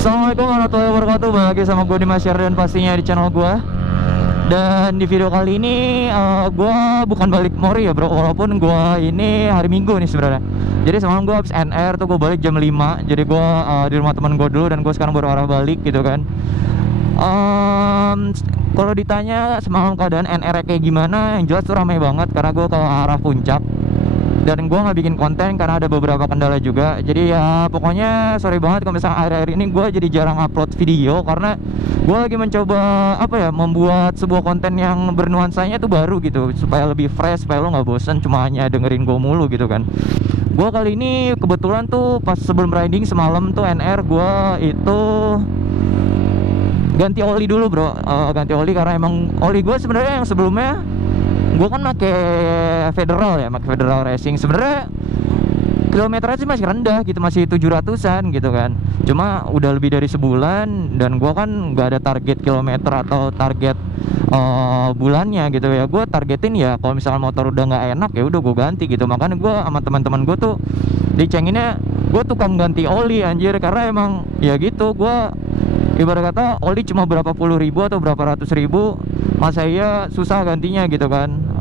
Assalamualaikum warahmatullahi wabarakatuh. Balik lagi sama gue Dimas Syardan pastinya di channel gue. Dan di video kali ini gue bukan balik Mori ya bro, walaupun gue ini hari Minggu nih sebenarnya. Jadi semalam gue habis NR tuh, gue balik jam 5. Jadi gue di rumah teman gue dulu dan gue sekarang baru arah balik gitu kan. Kalau ditanya semalam keadaan NR kayak gimana, yang jelas tuh ramai banget karena gue ke arah puncak. Dan gue nggak bikin konten karena ada beberapa kendala juga. Jadi ya pokoknya sorry banget kalau misalnya akhir-akhir ini gue jadi jarang upload video, karena gue lagi mencoba membuat sebuah konten yang bernuansanya itu baru gitu, supaya lebih fresh, supaya lo nggak bosen cuma hanya dengerin gue mulu gitu kan. Gue kali ini kebetulan tuh pas sebelum riding semalam tuh NR gue itu ganti oli dulu bro. Ganti oli karena emang oli gue sebenarnya yang sebelumnya gue kan pakai Federal ya, pakai Federal Racing. Sebenarnya kilometernya sih masih rendah gitu, masih 700-an gitu kan. Cuma udah lebih dari sebulan dan gue kan nggak ada target kilometer atau target bulannya gitu ya. Gue targetin ya kalau misalnya motor udah nggak enak ya udah gue ganti gitu. Makanya gue sama teman-teman gue tuh dicenginnya gue tukang ganti oli anjir, karena emang ya gitu, gue ibarat kata oli cuma berapa puluh ribu atau berapa ratus ribu, masa iya susah gantinya gitu kan.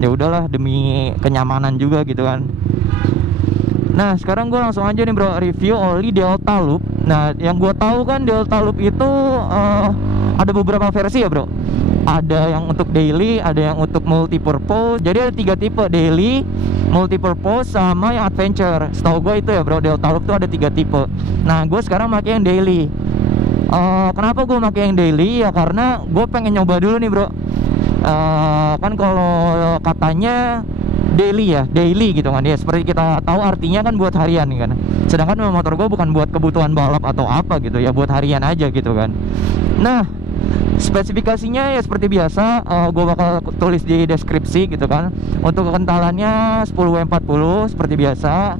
Ya udahlah demi kenyamanan juga gitu kan. Nah sekarang gue langsung aja nih bro, review oli Delta Loop. Nah yang gue tahu kan Delta Loop itu ada beberapa versi ya bro. Ada yang untuk daily, ada yang untuk multipurpose. Jadi ada 3 tipe, daily, multipurpose, sama yang adventure. Setahu gue itu ya bro, Delta Loop tuh ada 3 tipe. Nah gue sekarang pakai yang daily. Kenapa gue pakai yang daily? Ya karena gue pengen nyoba dulu nih bro. Kan kalau katanya daily ya, daily gitu kan ya, seperti kita tahu artinya kan buat harian kan. Sedangkan motor gue bukan buat kebutuhan balap atau apa gitu ya, buat harian aja gitu kan. Nah spesifikasinya ya seperti biasa, gue bakal tulis di deskripsi gitu kan. Untuk kekentalannya 10W40 seperti biasa.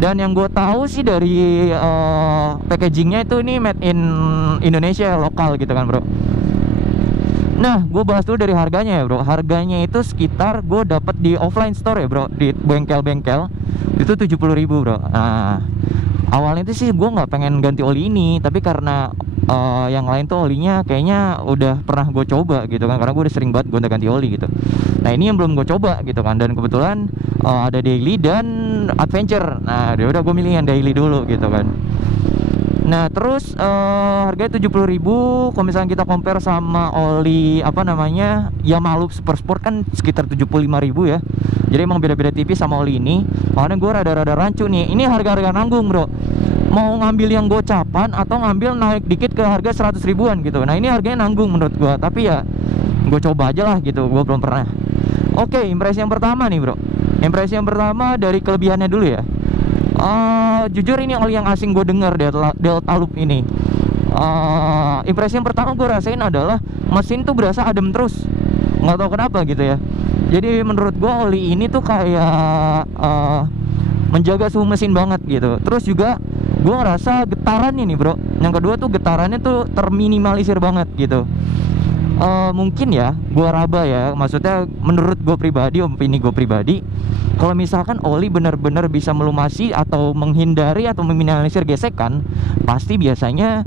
Dan yang gue tahu sih dari packagingnya itu ini made in Indonesia, lokal gitu kan bro. Nah gue bahas dulu dari harganya ya bro. Harganya itu sekitar gue dapat di offline store ya bro, di bengkel-bengkel itu 70.000 bro. Nah awalnya itu sih gue nggak pengen ganti oli ini, tapi karena yang lain tuh olinya kayaknya udah pernah gue coba gitu kan, karena gue udah sering banget gue ganti oli gitu. Nah ini yang belum gue coba gitu kan, dan kebetulan ada daily dan adventure. Nah ya udah gue milih yang daily dulu gitu kan. Nah terus harganya 70.000. Kalau misalnya kita compare sama oli Yamaha Loop Super Sport kan sekitar 75.000 ya. Jadi emang beda-beda tipis sama oli ini. Makanya gue rada-rada rancu nih. Ini harga-harga nanggung bro. Mau ngambil yang gocapan atau ngambil naik dikit ke harga 100 ribuan gitu. Nah ini harganya nanggung menurut gue. Tapi ya gue coba aja lah gitu, gue belum pernah. Oke, impresi yang pertama nih bro. Impresi yang pertama dari kelebihannya dulu ya. Jujur ini oli yang asing gue denger, Delta Loop ini. Impresi yang pertama gue rasain adalah mesin tuh berasa adem terus. Nggak tahu kenapa gitu ya. Jadi menurut gue oli ini tuh kayak menjaga suhu mesin banget gitu. Terus juga gue ngerasa getaran ini bro. Yang kedua tuh getarannya tuh terminimalisir banget gitu. Mungkin ya gue raba ya, maksudnya menurut gue pribadi, opini gue pribadi, kalau misalkan oli benar-benar bisa melumasi atau menghindari atau meminimalisir gesekan, pasti biasanya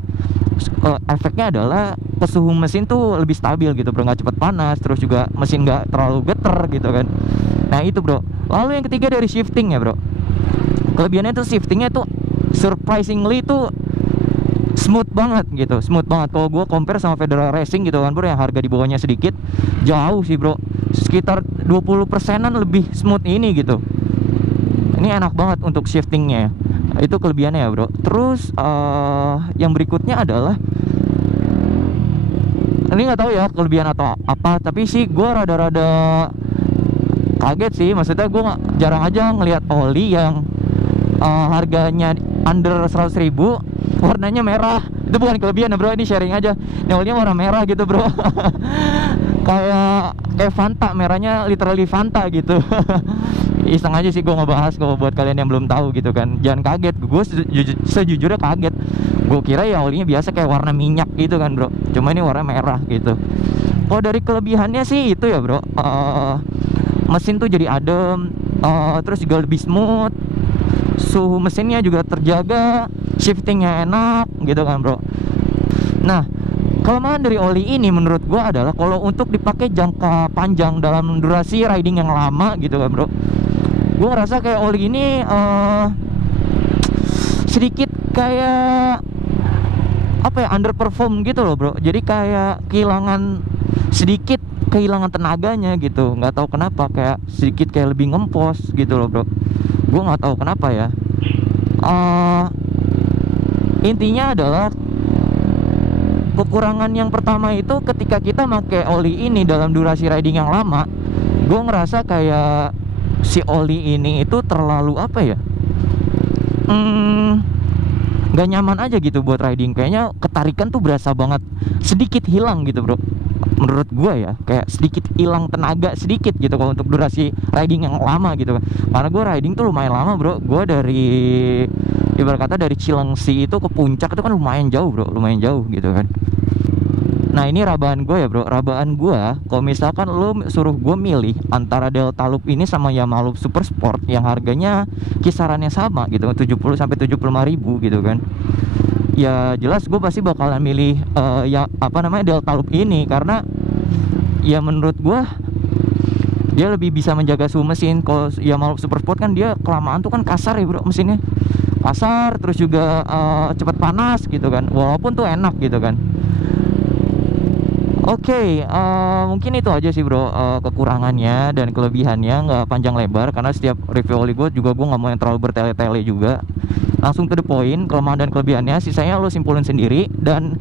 efeknya adalah ke suhu mesin tuh lebih stabil gitu bro, nggak cepet panas, terus juga mesin nggak terlalu geter gitu kan. Nah itu bro. Lalu yang ketiga dari shifting ya bro. Kelebihannya tuh shiftingnya tuh surprisingly tuh smooth banget gitu, smooth banget. Kalau gue compare sama Federal Racing gitu kan bro, yang harga di bawahnya sedikit, jauh sih bro, sekitar 20%-an lebih smooth ini gitu. Ini enak banget untuk shiftingnya, itu kelebihannya ya bro. Terus yang berikutnya adalah, ini nggak tahu ya kelebihan atau apa, tapi sih gue rada-rada kaget sih. Maksudnya gue jarang aja ngelihat oli yang harganya under 100.000 warnanya merah. Itu bukan kelebihan ya bro, ini sharing aja. Ini olinya warna merah gitu bro. kayak Fanta, merahnya literally Fanta gitu. Iseng aja sih gue ngebahas, kalau buat kalian yang belum tahu gitu kan, jangan kaget. Gue sejujurnya kaget. Gue kira ya olinya biasa kayak warna minyak gitu kan bro, cuma ini warna merah gitu. Kalau dari kelebihannya sih itu ya bro, mesin tuh jadi adem. terus juga lebih smooth, suhu mesinnya juga terjaga, shiftingnya enak gitu kan bro. Nah, kelemahan dari oli ini menurut gua adalah kalau untuk dipakai jangka panjang dalam durasi riding yang lama gitu kan bro, gua ngerasa kayak oli ini sedikit kayak apa ya, underperform gitu loh bro. Jadi kayak sedikit kehilangan tenaganya gitu, nggak tahu kenapa, kayak sedikit kayak lebih ngempos gitu loh bro. Gue nggak tahu kenapa ya. Intinya adalah kekurangan yang pertama itu ketika kita pakai oli ini dalam durasi riding yang lama, gue ngerasa kayak si oli ini itu terlalu apa ya, nggak nyaman aja gitu buat riding. Kayaknya ketarikan tuh berasa banget sedikit hilang gitu bro, menurut gue ya, kayak sedikit hilang tenaga sedikit gitu kalau untuk durasi riding yang lama gitu kan. Karena gue riding tuh lumayan lama bro, gue dari ibarat kata dari Cilengsi itu ke puncak itu kan lumayan jauh bro, lumayan jauh gitu kan. Nah ini rabaan gue ya bro, rabaan gue kalau misalkan lo suruh gue milih antara Delta Loop ini sama Yamaha Loop Super Sport yang harganya kisarannya sama gitu, 70 sampai 75 ribu gitu kan, ya jelas gue pasti bakalan milih ya apa namanya Delta Loop ini. Karena ya menurut gue dia lebih bisa menjaga suhu mesin. Kalau Yamaha Loop Super Sport kan dia kelamaan tuh kan kasar ya bro, mesinnya kasar, terus juga cepat panas gitu kan, walaupun tuh enak gitu kan. Oke, mungkin itu aja sih bro, kekurangannya dan kelebihannya, nggak panjang lebar karena setiap review oli gue juga gue nggak mau yang terlalu bertele-tele juga, langsung to the point, kelemahan dan kelebihannya, sisanya lo simpulin sendiri. Dan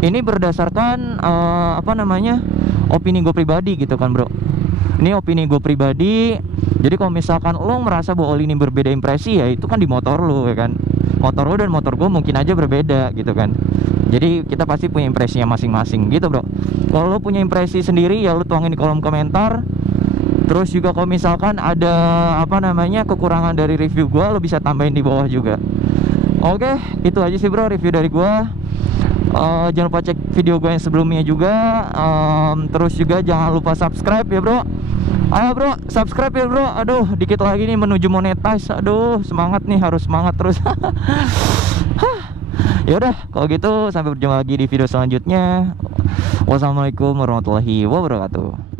ini berdasarkan apa namanya, opini gue pribadi gitu kan bro. Ini opini gue pribadi. Jadi kalau misalkan lo merasa bahwa oli ini berbeda impresi, ya itu kan di motor lo ya kan, motor lo dan motor gue mungkin aja berbeda gitu kan. Jadi kita pasti punya impresinya masing-masing gitu bro. Kalau lo punya impresi sendiri ya lo tuangin di kolom komentar. Terus juga kalau misalkan ada apa namanya kekurangan dari review gue, lo bisa tambahin di bawah juga. Oke, itu aja sih bro review dari gue. Jangan lupa cek video gue yang sebelumnya juga. Terus juga jangan lupa subscribe ya bro. Ayo bro, subscribe ya bro. Aduh, dikit lagi nih menuju monetize. Aduh, semangat nih, harus semangat terus. Ya udah, kalau gitu sampai berjumpa lagi di video selanjutnya. Wassalamualaikum warahmatullahi wabarakatuh.